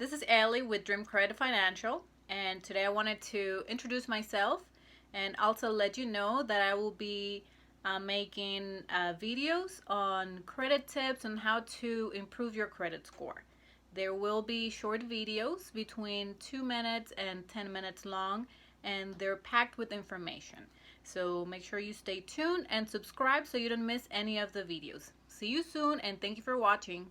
This is Ellie with Dream Credit Financial, and today I wanted to introduce myself and also let you know that I will be making videos on credit tips on how to improve your credit score. There will be short videos between 2 minutes and 10 minutes long, and they're packed with information. So make sure you stay tuned and subscribe so you don't miss any of the videos. See you soon, and thank you for watching.